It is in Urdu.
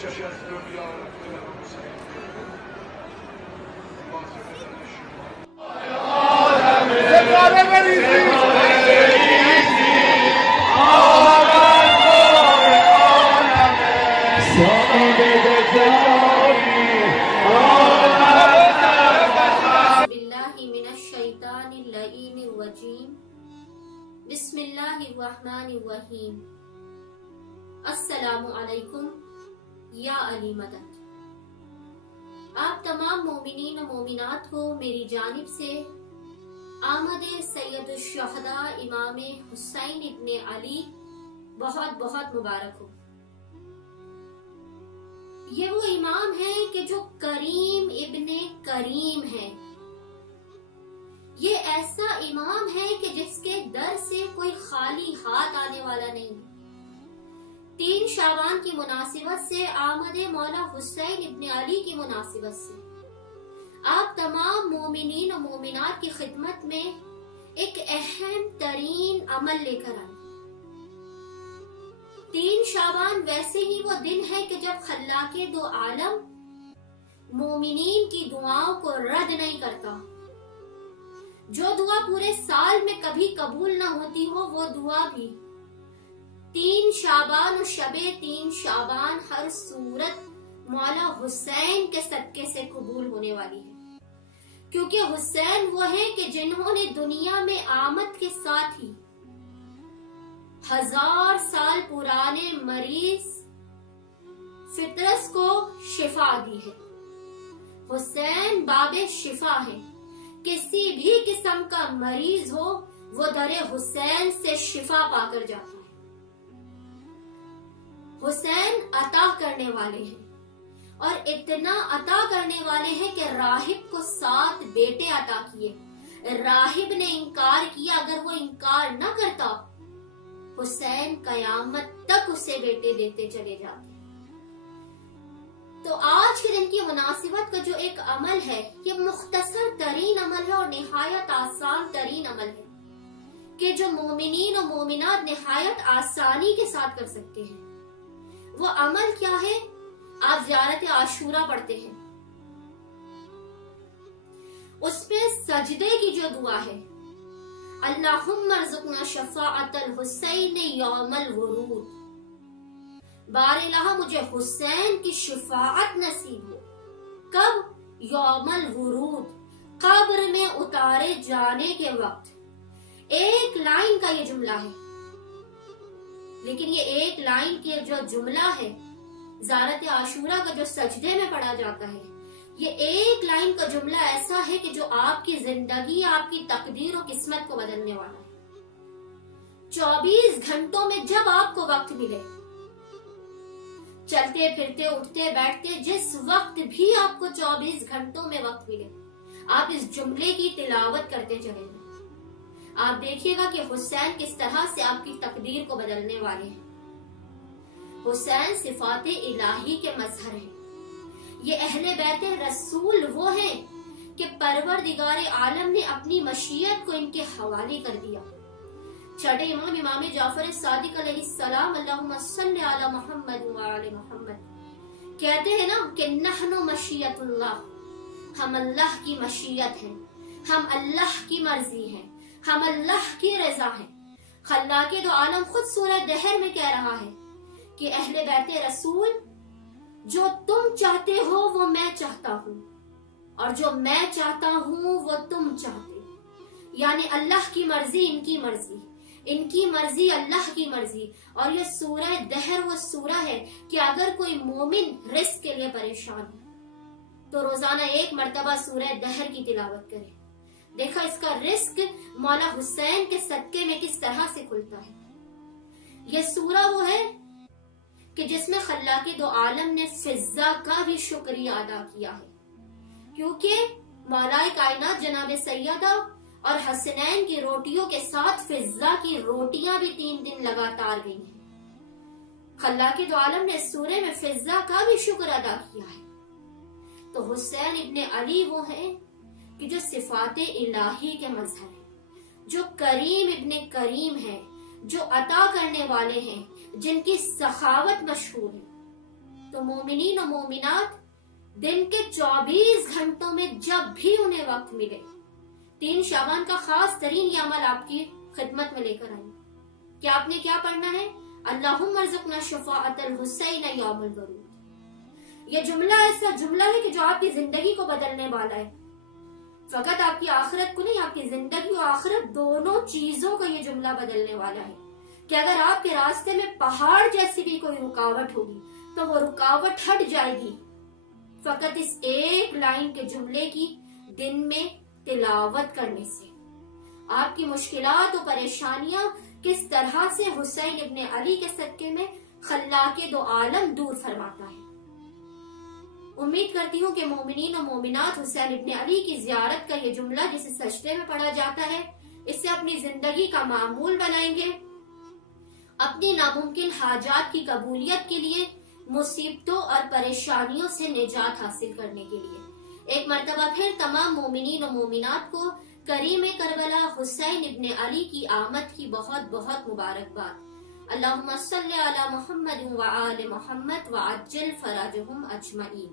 ششدتم يا رب المسلمين بسم اللہ الرحمن الرحیم۔ السلام علیکم یا علی مدد۔ آپ تمام مومنین و مومنات کو میری جانب سے آمد سید الشہداء امام حسین ابن علی بہت بہت مبارک ہو۔ یہ وہ امام ہیں کہ جو کریم ابن کریم ہے۔ یہ ایسا امام ہے کہ جس کے در سے کوئی خالی ہاتھ آنے والا نہیں۔ 3 شعبان کی مناسبت سے آمد مولا حسین ابن علی کی مناسبت سے آپ تمام مومنین و مومنات کی خدمت میں ایک اہم ترین عمل لے کر آئے۔ 3 شعبان ویسے ہی وہ دن ہے کہ جب خلاق دو عالم مومنین کی دعاؤں کو رد نہیں کرتا۔ جو دعا پورے سال میں کبھی قبول نہ ہوتی ہو وہ دعا بھی 3 شعبان اور شب 3 شعبان ہر صورت مولا حسین کے صدقے سے قبول ہونے والی ہے، کیونکہ حسین وہ ہیں کہ جنہوں نے دنیا میں آمد کے ساتھ ہی 1000 سال پرانے مریض فطرس کو شفا دی ہے۔ حسین باب شفا ہے۔ کسی بھی قسم کا مریض ہو وہ در حسین سے شفا پا کر جاتا ہے۔ حسین عطا کرنے والے ہیں اور اتنا عطا کرنے والے ہیں کہ راہب کو 7 بیٹے عطا کیے۔ راہب نے انکار کیا، اگر وہ انکار نہ کرتا حسین قیامت تک اسے بیٹے دیتے چلے جاتے۔ تو آج کے دن کی مناسبت کا جو ایک عمل ہے یہ مختصر ترین عمل ہے اور نہایت آسان ترین عمل ہے کہ جو مومنین و مومنات نہایت آسانی کے ساتھ کر سکتے ہیں۔ وہ عمل کیا ہے؟ آپ زیارت عاشورہ پڑھتے ہیں، اس پہ سجدے کی جو دعا ہے اللہم ارزقنا شفاعت الحسین یوم الورود، بار الہ مجھے حسین کی شفاعت نصیب ہو۔ کب؟ یوم الورود، قبر میں اتارے جانے کے وقت۔ ایک لائن کا یہ جملہ ہے، لیکن یہ ایک لائن کی جو جملہ ہے زیارت عاشورہ کا جو سجدے میں پڑھا جاتا ہے، یہ ایک لائن کا جملہ ایسا ہے کہ جو آپ کی زندگی، آپ کی تقدیر و قسمت کو بدلنے والا ہے۔ 24 گھنٹوں میں جب آپ کو وقت ملے، چلتے پھرتے اٹھتے بیٹھتے جس وقت بھی آپ کو 24 گھنٹوں میں وقت ملے، آپ اس جملے کی تلاوت کرتے چلے جائیں۔ آپ دیکھیے گا کہ حسین کس طرح سے آپ کی تقدیر کو بدلنے والے ہیں۔ حسین صفات الہی کے مظہر ہیں۔ یہ اہل بیت رسول وہ ہیں کہ پروردگار عالم نے اپنی مشیت کو ان کے حوالے کر دیا۔ چھٹے امام جعفر صادق علیہ السلام اللہم صلی علی محمد وعلی محمد کہتے ہیں نا کہ نحن مشیت اللہ، ہم اللہ کی مشیت ہیں، ہم اللہ کی مرضی ہیں، ہم اللہ کی رضا ہیں۔ خلاق دو عالم خود سورہ دہر میں کہہ رہا ہے کہ اہل بیت رسول جو تم چاہتے ہو وہ میں چاہتا ہوں، اور جو میں چاہتا ہوں وہ تم چاہتے، یعنی اللہ کی مرضی ان کی مرضی، ان کی مرضی اللہ کی مرضی۔ اور یہ سورہ دہر وہ سورہ ہے کہ اگر کوئی مومن رزق کے لیے پریشان ہے تو روزانہ 1 مرتبہ سورہ دہر کی تلاوت کرے۔ دیکھا اس کا رزق مولا حسین کے صدقے میں کس طرح سے کھلتا ہے۔ یہ سورہ وہ ہے کہ جس میں خلاق دو عالم نے فضا کا بھی شکریہ ادا کیا ہے، کیونکہ مولا کائنات جناب سیدہ اور حسنین کی روٹیوں کے ساتھ فضا کی روٹیاں بھی 3 دن لگاتار گئی ہیں۔ خلاق دو عالم نے اس سورے میں فضا کا بھی شکر ادا کیا ہے۔ تو حسین ابن علی وہ ہیں کہ جو صفات الہی کے مظہر ہیں، جو کریم ابن کریم ہیں، جو عطا کرنے والے ہیں، جن کی سخاوت مشہور ہے۔ تو مومنین و مومنات دن کے 24 گھنٹوں میں جب بھی انہیں وقت ملے 3 شعبان کا خاص ترین یہ عمل آپ کی خدمت میں لے کر آئیں کہ آپ نے کیا پڑھنا ہے؟ اللہم ارزقنا شفاعت الحسین یوم الورود۔ یہ جملہ ایسا جملہ ہے کہ جو آپ کی زندگی کو بدلنے والا ہے، فقط آپ کی آخرت کو نہیں، آپ کی زندگی اور آخرت دونوں چیزوں کا یہ جملہ بدلنے والا ہے کہ اگر آپ کے راستے میں پہاڑ جیسی بھی کوئی رکاوٹ ہوگی تو وہ رکاوٹ ہٹ جائے گی فقط اس ایک لائن کے جملے کی دن میں تلاوت کرنے سے۔ آپ کی مشکلات و پریشانیاں کس طرح سے حسین ابن علی کے صدقے میں خلاق دو عالم دور فرماتا ہے۔ امید کرتی ہوں کہ مومنین و مومنات حسین ابن علی کی زیارت کا یہ جملہ جسے سجدے میں پڑھا جاتا ہے اس سے اپنی زندگی کا معمول بنائیں گے، اپنی ناممکن حاجات کی قبولیت کے لیے، مصیبتوں اور پریشانیوں سے نجات حاصل کرنے کے لیے۔ ایک مرتبہ پھر تمام مومنین و مومنات کو کریم کربلا حسین ابن علی کی آمد کی بہت بہت مبارکباد۔ اللہم صلی علی محمد وآل محمد وعجل فرجہم اجمعین۔